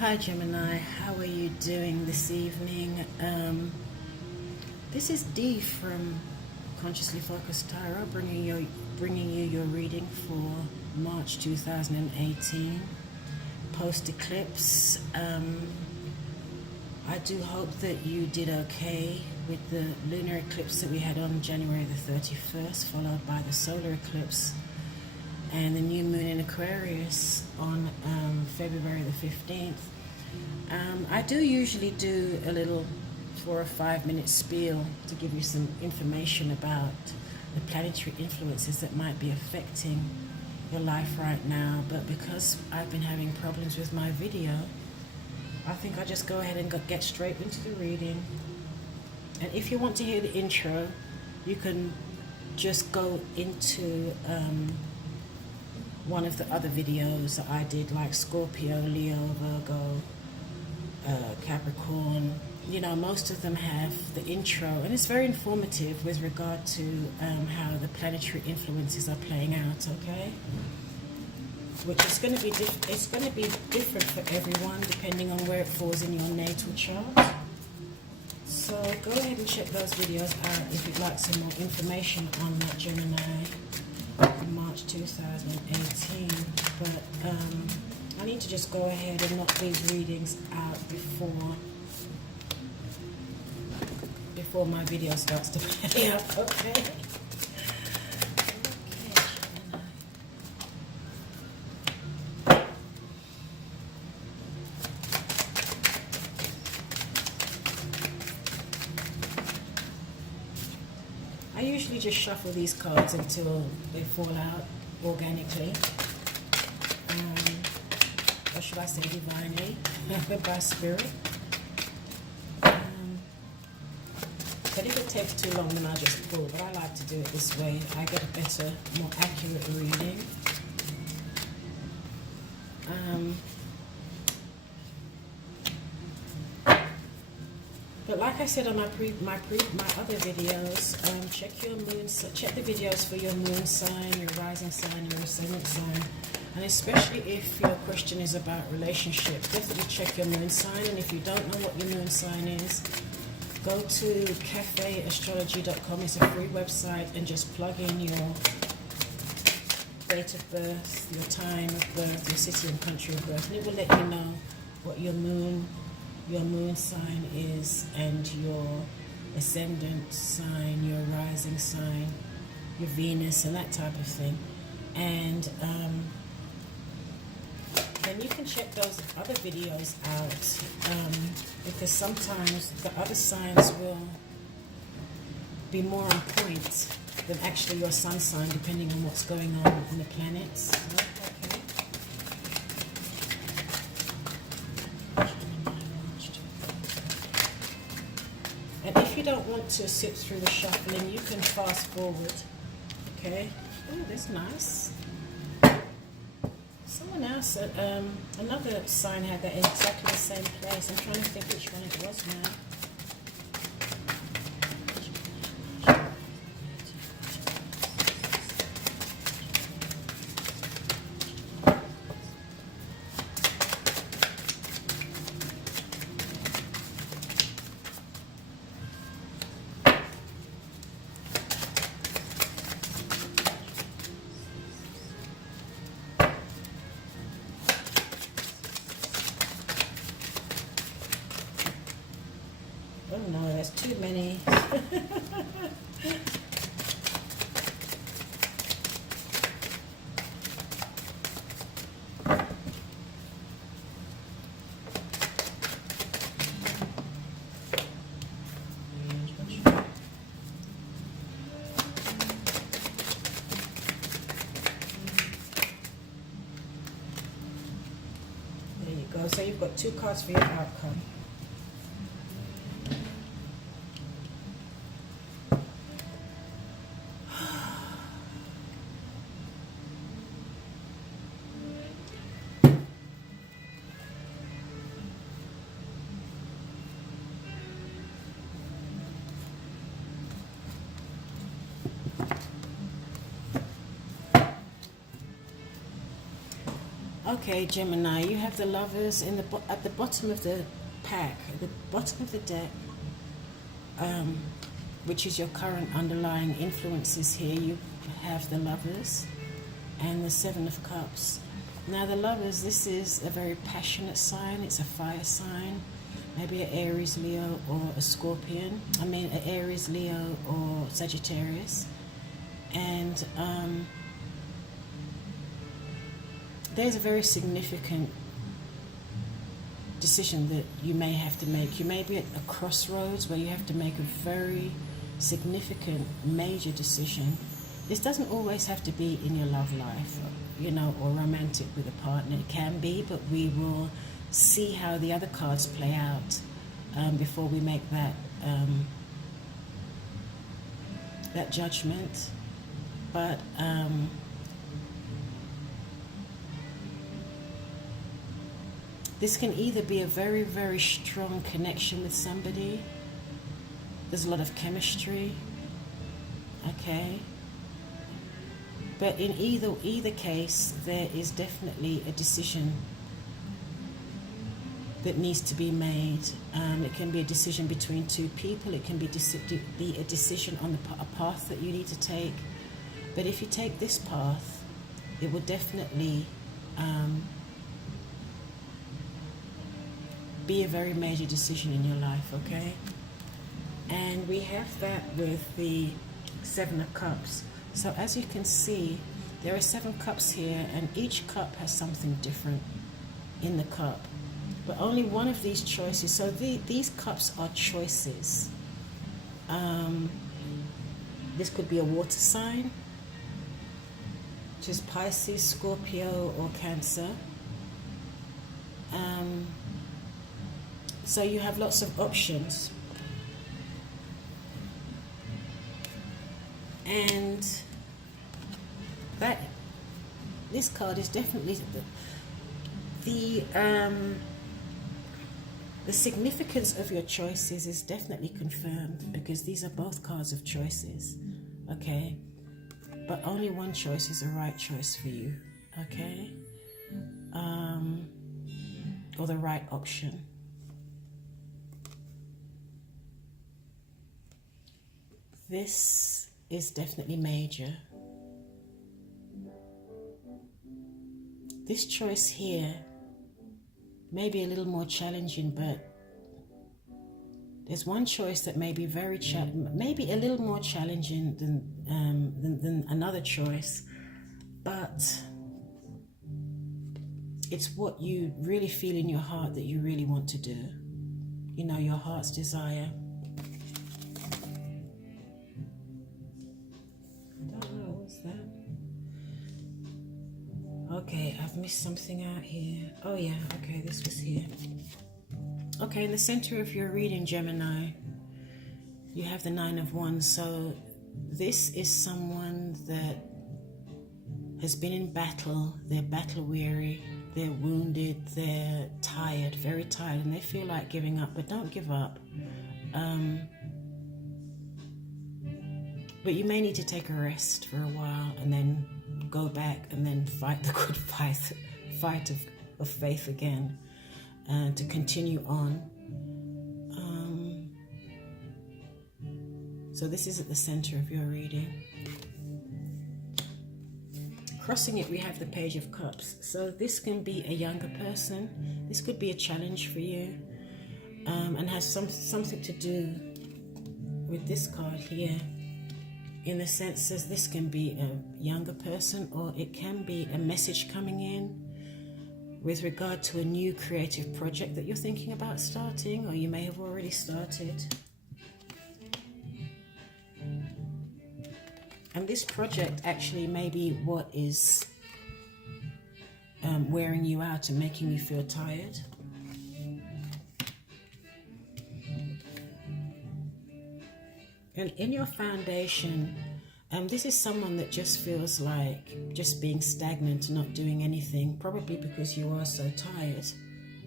Hi Gemini, how are you doing this evening? This is Dee from Consciously Focused Tarot, bringing you your reading for March 2018 post eclipse. I do hope that you did okay with the lunar eclipse that we had on January the 31st, followed by the solar eclipse and the new moon in Aquarius on February the 15th. I do usually do a little 4 or 5 minute spiel to give you some information about the planetary influences that might be affecting your life right now, but because I've been having problems with my video, I think I'll just go ahead and get straight into the reading. And if you want to hear the intro, you can just go into one of the other videos that I did, like Scorpio, Leo, Virgo, Capricorn. You know, most of them have the intro, and it's very informative with regard to how the planetary influences are playing out. Okay, which is going to be it's going to be different for everyone depending on where it falls in your natal chart. So go ahead and check those videos out if you'd like some more information on that, Gemini, in March 2018. But I need to just go ahead and knock these readings out before my video starts to play out. Okay. I usually just shuffle these cards until they fall out organically, or should I say divinely, by spirit. But if it takes too long, then I'll just pull. But I like to do it this way. I get a better, more accurate reading. But like I said on my other videos, check your moon, check the videos for your moon sign, your rising sign, your ascendant sign, and especially if your question is about relationships, definitely check your moon sign. And if you don't know what your moon sign is, go to cafeastrology.com. It's a free website, and just plug in your date of birth, your time of birth, your city and country of birth, and it will let you know what your moon sign is, and your ascendant sign, your rising sign, your Venus, and that type of thing. And then you can check those other videos out, because sometimes the other signs will be more on point than actually your sun sign, depending on what's going on in the planets. And if you don't want to sit through the shuffling, you can fast forward. Okay. Oh, that's nice. Someone else, another sign had that in exactly the same place. I'm trying to think which one it was now. Oh no, there's too many. There you go. So you've got 2 cards for your outcome. Okay, Gemini, you have the Lovers in the at the bottom of the pack, at the bottom of the deck, which is your current underlying influences here. You have the Lovers and the Seven of Cups. Now the Lovers, this is a very passionate sign. It's a fire sign, maybe an Aries, Leo, or a Scorpion. I mean, an Aries, Leo, or Sagittarius. And there's a very significant decision that you may have to make. You may be at a crossroads where you have to make a very significant, major decision. This doesn't always have to be in your love life, you know, or romantic with a partner. It can be, but we will see how the other cards play out before we make that that judgment. But this can either be a very, very strong connection with somebody. There's a lot of chemistry, okay? But in either case, there is definitely a decision that needs to be made. It can be a decision between two people. It can be a decision on a path that you need to take. But if you take this path, it will definitely be a very major decision in your life, okay? And we have that with the Seven of Cups. So as you can see, there are 7 cups here, and each cup has something different in the cup. But only one of these choices, so these cups are choices. This could be a water sign, which is Pisces, Scorpio, or Cancer. So you have lots of options. And this card is definitely the significance of your choices is definitely confirmed, because these are both cards of choices, okay? But only one choice is the right choice for you, okay? Or the right option. This is definitely major. This choice here may be a little more challenging, but there's one choice that may be maybe a little more challenging than another choice, but it's what you really feel in your heart that you really want to do. You know, your heart's desire. Okay, I've missed something out here. Oh yeah, okay, this was here. Okay, in the center of your reading, Gemini, you have the 9 of Wands. So this is someone that has been in battle. They're battle weary, they're wounded, they're tired, very tired, and they feel like giving up, but don't give up. But you may need to take a rest for a while and then go back and then fight the good fight of faith again, and to continue on. So this is at the center of your reading. Crossing it, we have the Page of Cups. So this can be a younger person. This could be a challenge for you, and has something to do with this card here, in the sense that this can be a younger person, or it can be a message coming in with regard to a new creative project that you're thinking about starting, or you may have already started. And this project actually may be what is wearing you out and making you feel tired. And in your foundation, this is someone that just feels like just being stagnant and not doing anything, probably because you are so tired,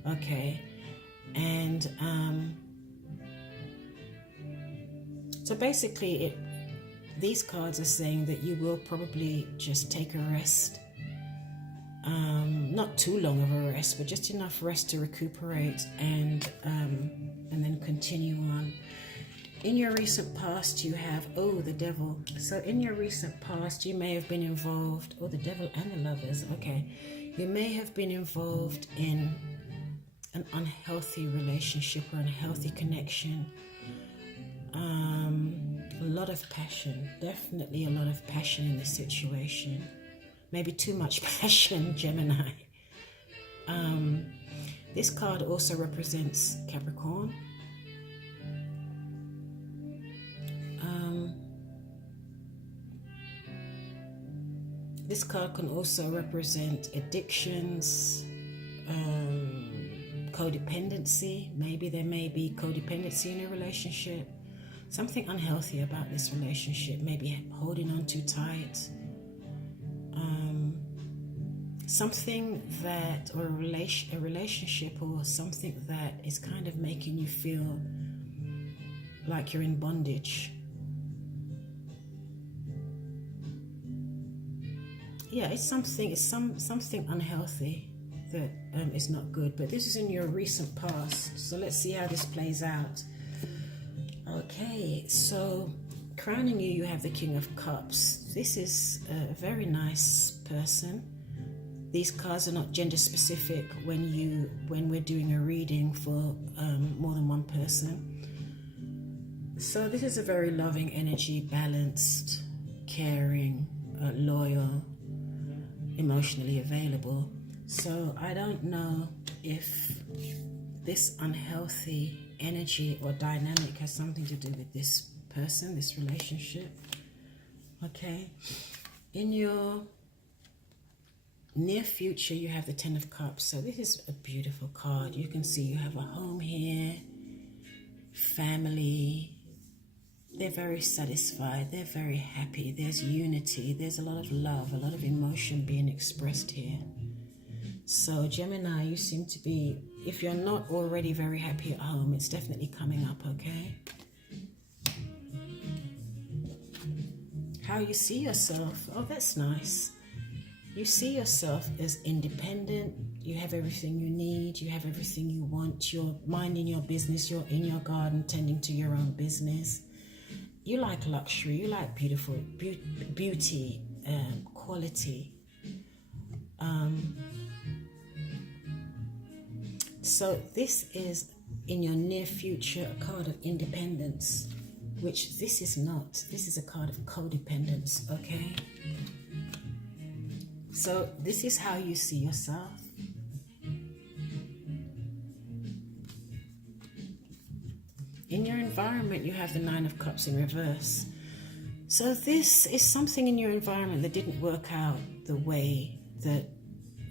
okay? And so basically these cards are saying that you will probably just take a rest not too long of a rest, but just enough rest to recuperate and then continue on. In your recent past, you have, the devil. So in your recent past, you may have been involved, the devil and the lovers, okay. You may have been involved in an unhealthy relationship or unhealthy connection. A lot of passion, definitely a lot of passion in this situation. Maybe too much passion, Gemini. This card also represents Capricorn. This card can also represent addictions, codependency. Maybe there may be codependency in a relationship. Something unhealthy about this relationship, maybe holding on too tight. Something that, or a relationship or something that is kind of making you feel like you're in bondage. Yeah, it's something unhealthy that is not good. But this is in your recent past, so let's see how this plays out. Okay, so crowning you, you have the King of Cups. This is a very nice person. These cards are not gender specific when we're doing a reading for more than one person. So this is a very loving energy, balanced, caring, loyal, emotionally available. So I don't know if this unhealthy energy or dynamic has something to do with this person, this relationship. Okay. In your near future, you have the Ten of Cups. So this is a beautiful card. You can see you have a home here, family. They're very satisfied. They're very happy. There's unity. There's a lot of love, a lot of emotion being expressed here. So Gemini, you seem to be, if you're not already very happy at home, it's definitely coming up, okay? How you see yourself. Oh, that's nice. You see yourself as independent. You have everything you need. You have everything you want. You're minding your business. You're in your garden, tending to your own business. You like luxury. You like beautiful beauty, quality. So this is, in your near future, a card of independence, which this is not. This is a card of codependence, okay? So this is how you see yourself. In your environment, you have the Nine of Cups in reverse. So this is something in your environment that didn't work out the way that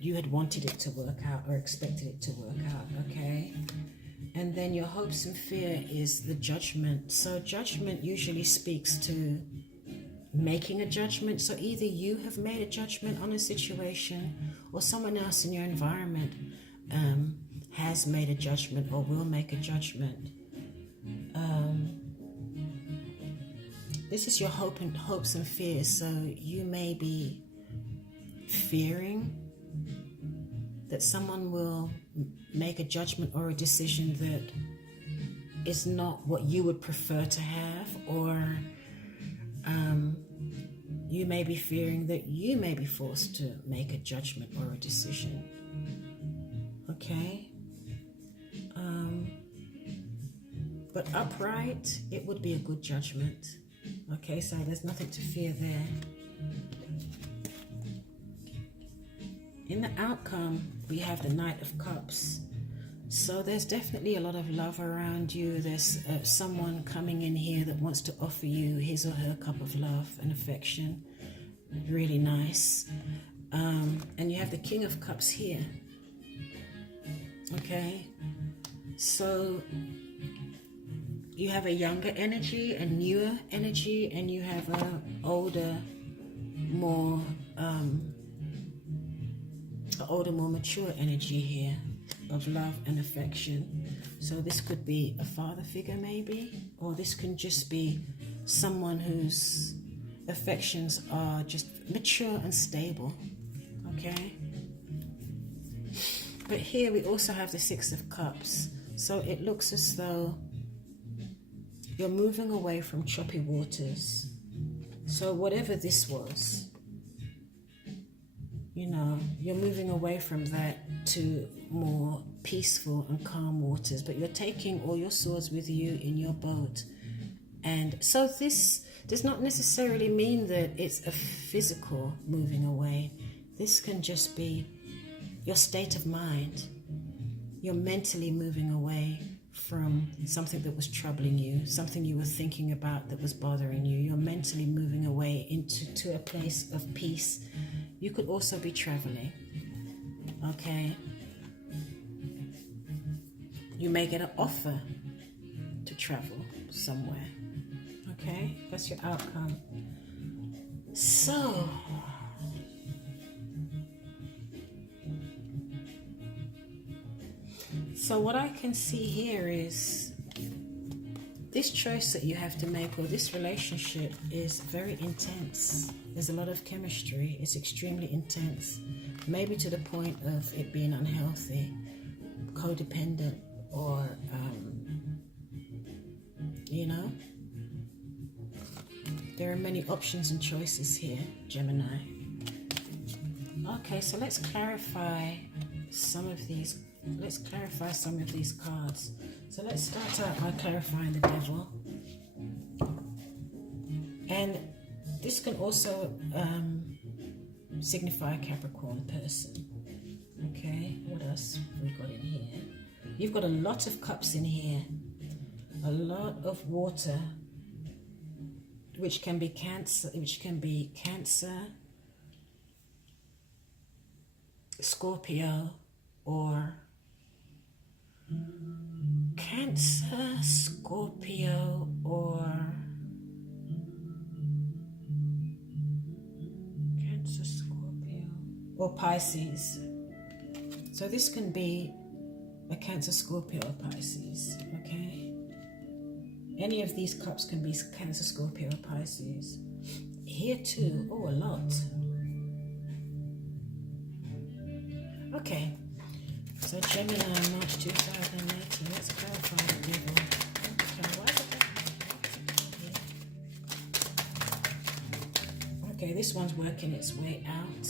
you had wanted it to work out or expected it to work out, okay? And then your hopes and fear is the Judgment. So Judgment usually speaks to making a judgment. So either you have made a judgment on a situation, or someone else in your environment has made a judgment or will make a judgment. This is your hopes and fears. So you may be fearing that someone will make a judgment or a decision that is not what you would prefer to have, or you may be fearing that you may be forced to make a judgment or a decision. Okay? But upright, it would be a good judgment. Okay, so there's nothing to fear there. In the outcome, we have the Knight of Cups. So there's definitely a lot of love around you. There's someone coming in here that wants to offer you his or her cup of love and affection. Really nice. And you have the King of Cups here. Okay. So you have a younger energy, a newer energy, and you have a older, more mature energy here of love and affection. So this could be a father figure maybe, or this can just be someone whose affections are just mature and stable. Okay. But here we also have the Six of Cups. So it looks as though you're moving away from choppy waters. So whatever this was, you know, you're moving away from that to more peaceful and calm waters. But you're taking all your swords with you in your boat. And so this does not necessarily mean that it's a physical moving away. This can just be your state of mind. You're mentally moving away from something that was troubling you, something you were thinking about that was bothering you. You're mentally moving away to a place of peace. You could also be traveling, okay? You may get an offer to travel somewhere, okay? That's your outcome. So, what I can see here is this choice that you have to make, or this relationship, is very intense. There's a lot of chemistry. It's extremely intense, maybe to the point of it being unhealthy, codependent, or you know, there are many options and choices here, Gemini. Okay, so let's clarify some of these. Let's clarify some of these cards. So let's start out by clarifying the Devil. And this can also signify a Capricorn person. Okay, what else have we got in here? You've got a lot of cups in here. A lot of water, which can be Cancer, Scorpio, or Cancer, Scorpio, or Pisces. So this can be a Cancer, Scorpio, or Pisces, okay? Any of these cups can be Cancer, Scorpio, or Pisces. Here too, oh, a lot. Okay. So Gemini, March 2018. Let's clarify the Devil. Okay, why is it? Okay, this one's working its way out.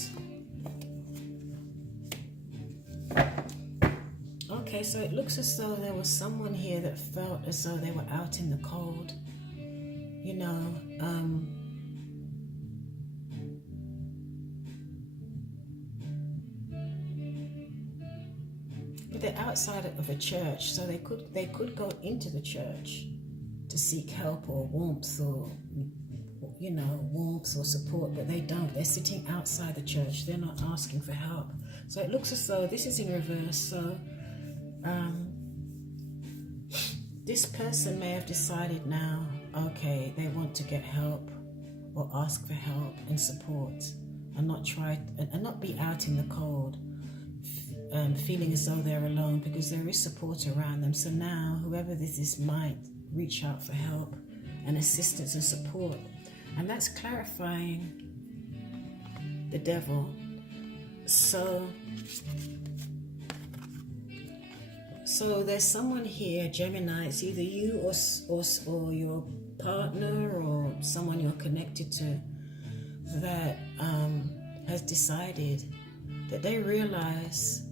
Okay, so it looks as though there was someone here that felt as though they were out in the cold. You know, they're outside of a church, so they could go into the church to seek help or warmth, or you know, warmth or support, but they don't. They're sitting outside the church. They're not asking for help. So it looks as though this is in reverse. So this person may have decided now, okay, they want to get help or ask for help and support, and not be out in the cold. Feeling as though they're alone, because there is support around them. So now whoever this is might reach out for help and assistance and support. And that's clarifying the Devil. So there's someone here, Gemini. It's either you or your partner or someone you're connected to that has decided that they realize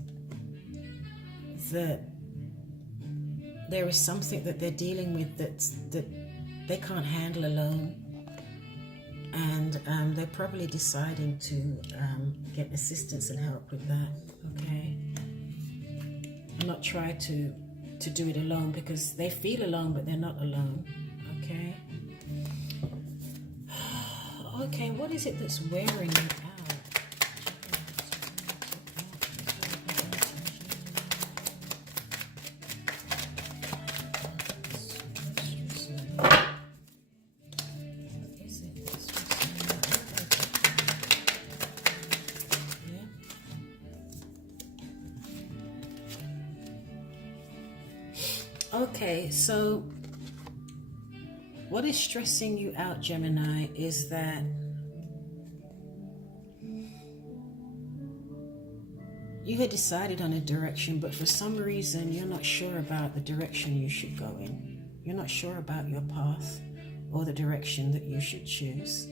that there is something that they're dealing with that they can't handle alone, and they're probably deciding to get assistance and help with that. Okay, and not try to do it alone, because they feel alone, but they're not alone. Okay. Okay, what is it that's wearing you out? Okay, so what is stressing you out, Gemini, is that you had decided on a direction, but for some reason you're not sure about the direction you should go in. You're not sure about your path or the direction that you should choose.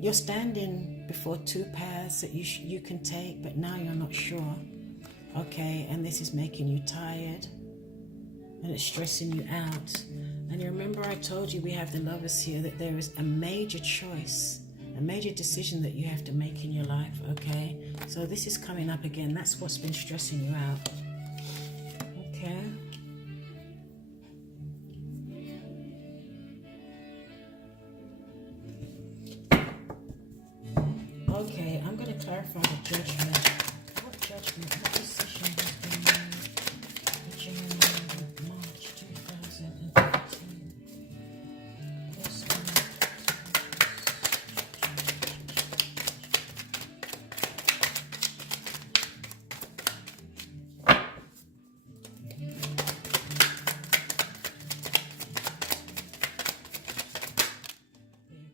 You're standing before two paths that you can take, but now you're not sure. Okay, and this is making you tired and it's stressing you out. And you remember I told you we have the Lovers here, that there is a major choice, a major decision that you have to make in your life, okay? So this is coming up again. That's what's been stressing you out, okay? Okay, I'm going to clarify the judgment. What judgment, what decision has been made for Gemini, March 2013? This one.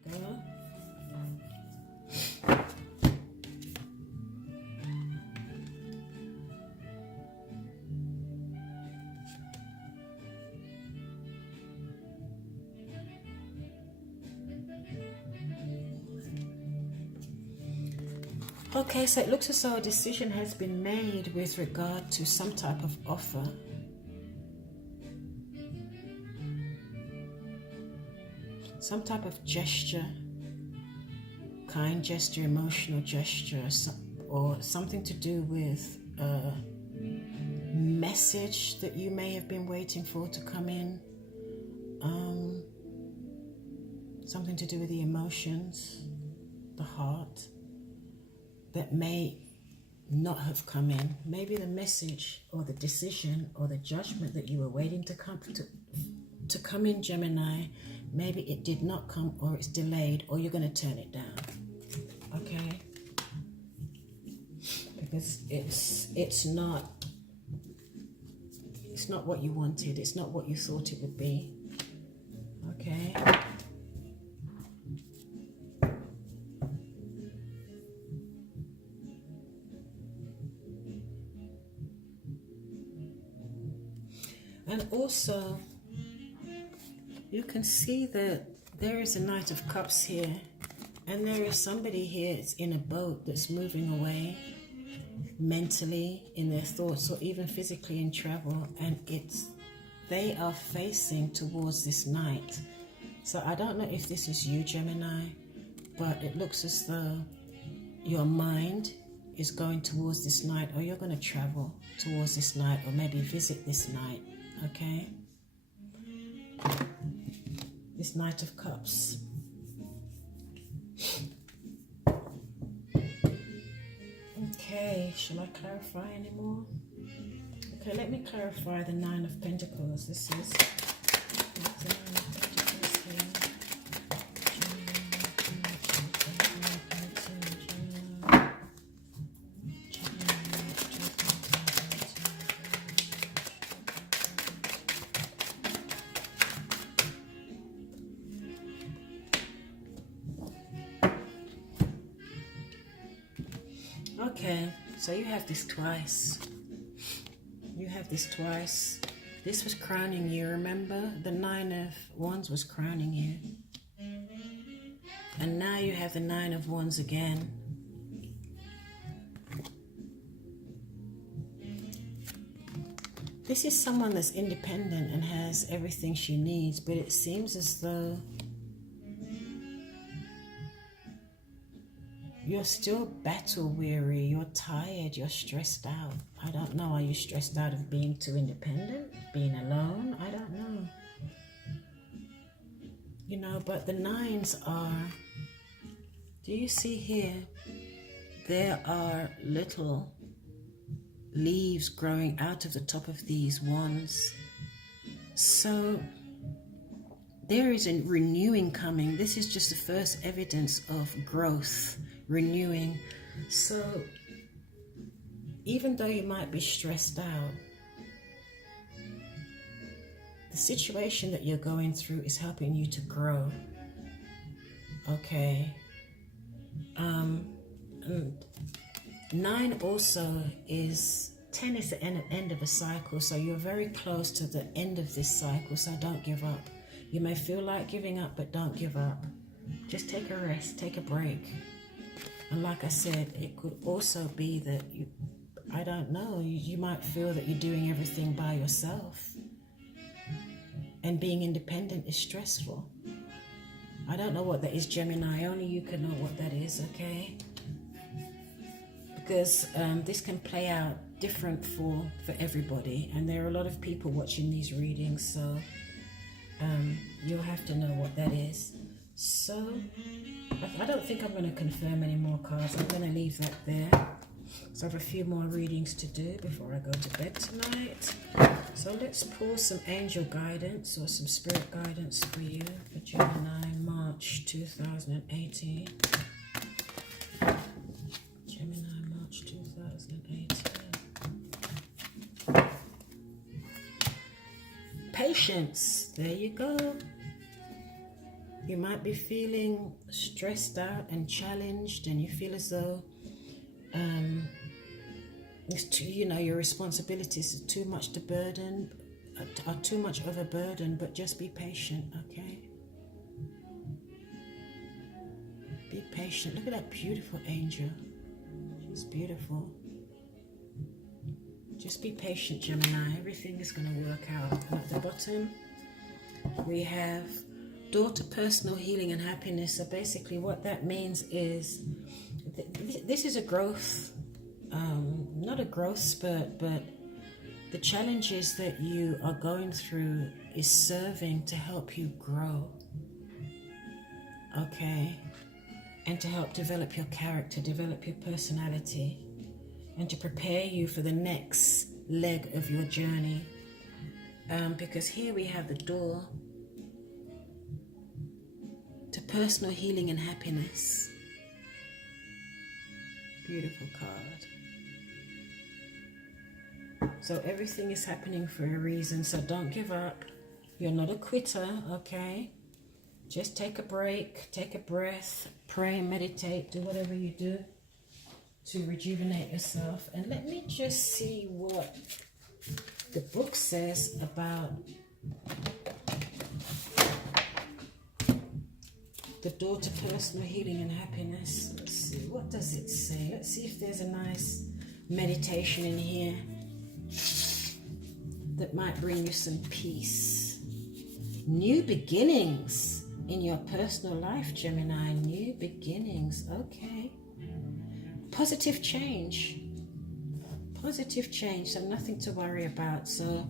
There you go. Okay, so it looks as though a decision has been made with regard to some type of offer. Some type of gesture, kind gesture, emotional gesture, or something to do with a message that you may have been waiting for to come in. Something to do with the emotions, the heart, that may not have come in. Maybe the message or the decision or the judgment that you were waiting to come in, Gemini, maybe it did not come, or it's delayed, or you're going to turn it down, okay? Because it's not what you wanted. It's not what you thought it would be, okay? And also, you can see that there is a Knight of Cups here, and there is somebody here that's in a boat that's moving away mentally, in their thoughts, or even physically in travel, and they are facing towards this Knight. So I don't know if this is you, Gemini, but it looks as though your mind is going towards this Knight, or you're going to travel towards this Knight, or maybe visit this Knight. Okay, this Knight of Cups. Okay, shall I clarify anymore? Okay, let me clarify the Nine of Pentacles. This is the Nine of Pentacles here. Okay, so you have this twice. You have this twice. This was crowning you, remember? The Nine of Wands was crowning you. And now you have the Nine of Wands again. This is someone that's independent and has everything she needs, but it seems as though you're still battle weary, you're tired, you're stressed out. I don't know, are you stressed out of being too independent? Being alone? I don't know. You know, but the nines are, do you see here? There are little leaves growing out of the top of these wands. So there is a renewing coming. This is just the first evidence of growth. Renewing. So even though you might be stressed out, the situation that you're going through is helping you to grow. Okay. And 9 also is, 10 is the end of a cycle, so you're very close to the end of this cycle, so don't give up. You may feel like giving up, but don't give up. Just take a rest, take a break. And like I said, it could also be that I don't know, you might feel that you're doing everything by yourself. And being independent is stressful. I don't know what that is, Gemini. Only you can know what that is, okay? Because this can play out different for everybody. And there are a lot of people watching these readings, so you'll have to know what that is. So, I don't think I'm going to confirm any more cards. I'm going to leave that there. So I have a few more readings to do before I go to bed tonight. So let's pull some angel guidance or some spirit guidance for you for Gemini, March 2018. Gemini, March 2018. Patience. There you go. You might be feeling stressed out and challenged, and you feel as though your responsibilities are too much of a burden, but just be patient, okay? Be patient. Look at that beautiful angel. She's beautiful. Just be patient, Gemini. Everything is going to work out. And at the bottom, we have door to personal healing and happiness. So basically what that means is this is a growth, not a growth spurt, but the challenges that you are going through is serving to help you grow, okay? And to help develop your character, develop your personality, and to prepare you for the next leg of your journey. Because here we have the door to personal healing and happiness. Beautiful card. So everything is happening for a reason, so don't give up. You're not a quitter, okay? Just take a break, take a breath, pray and meditate, do whatever you do to rejuvenate yourself. And let me just see what the book says about the door to personal healing and happiness. Let's see, what does it say? Let's see if there's a nice meditation in here that might bring you some peace. New beginnings in your personal life, Gemini. New beginnings, okay. Positive change. Positive change, so nothing to worry about. So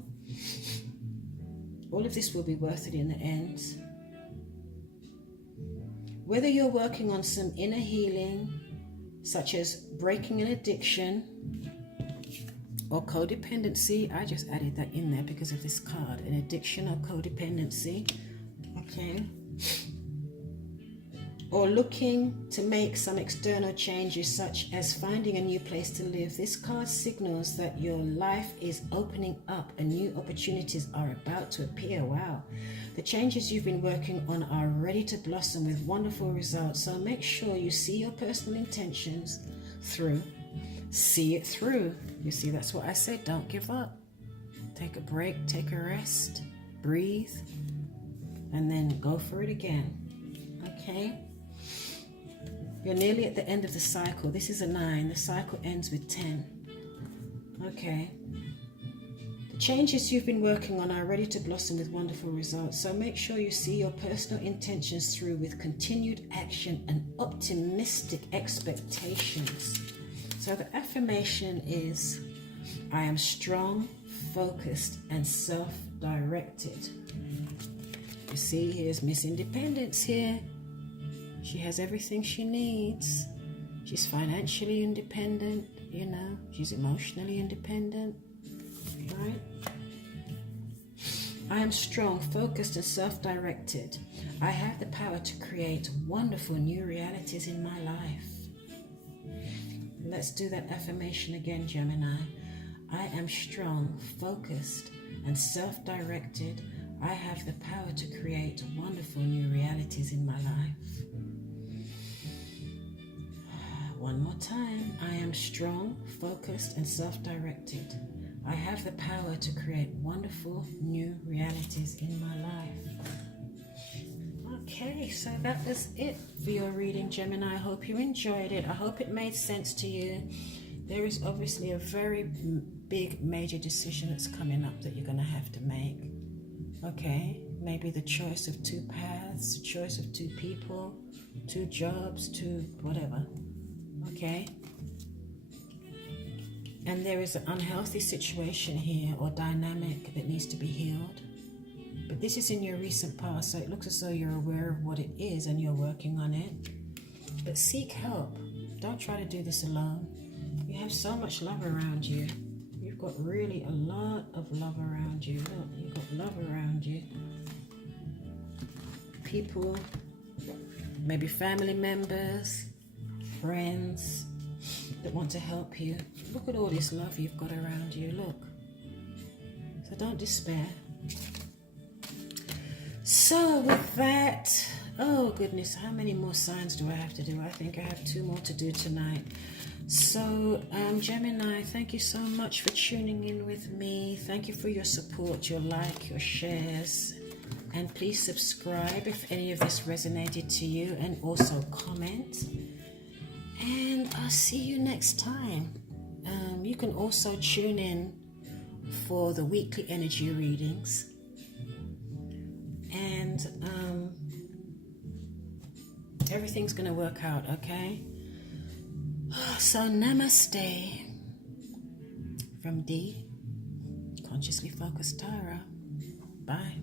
all of this will be worth it in the end. Whether you're working on some inner healing, such as breaking an addiction or codependency, I just added that in there because of this card, an addiction or codependency, okay? Or looking to make some external changes, such as finding a new place to live. This card signals that your life is opening up and new opportunities are about to appear. Wow. The changes you've been working on are ready to blossom with wonderful results. So make sure you see your personal intentions through. See it through. You see, that's what I said. Don't give up. Take a break, take a rest, breathe, and then go for it again. Okay? You're nearly at the end of the cycle. This is a 9. The cycle ends with 10. Okay. The changes you've been working on are ready to blossom with wonderful results. So make sure you see your personal intentions through with continued action and optimistic expectations. So the affirmation is, I am strong, focused, and self-directed. You see, here's Miss Independence here. She has everything she needs. She's financially independent, you know. She's emotionally independent, right? I am strong, focused, and self-directed. I have the power to create wonderful new realities in my life. Let's do that affirmation again, Gemini. I am strong, focused, and self-directed. I have the power to create wonderful new realities in my life. One more time. I am strong, focused, and self-directed. I have the power to create wonderful new realities in my life. Okay, so that was it for your reading, Gemini. I hope you enjoyed it. I hope it made sense to you. There is obviously a very big major decision that's coming up that you're going to have to make. Okay, maybe the choice of two paths, the choice of two people, two jobs, two whatever. Okay, and there is an unhealthy situation here or dynamic that needs to be healed. But this is in your recent past, so it looks as though you're aware of what it is and you're working on it. But seek help. Don't try to do this alone. You have so much love around you. You've got really a lot of love around you. Look, you've got love around you. People, maybe family members, friends that want to help you. Look at all this love you've got around you. Look. So don't despair. So with that, oh goodness, how many more signs do I have to do? I think I have 2 more to do tonight. So Gemini, thank you so much for tuning in with me. Thank you for your support, your like, your shares, and please subscribe if any of this resonated to you, and also comment. And I'll see you next time. You can also tune in for the weekly energy readings. And everything's going to work out, okay? So namaste from D, Consciously Focused Tara. Bye.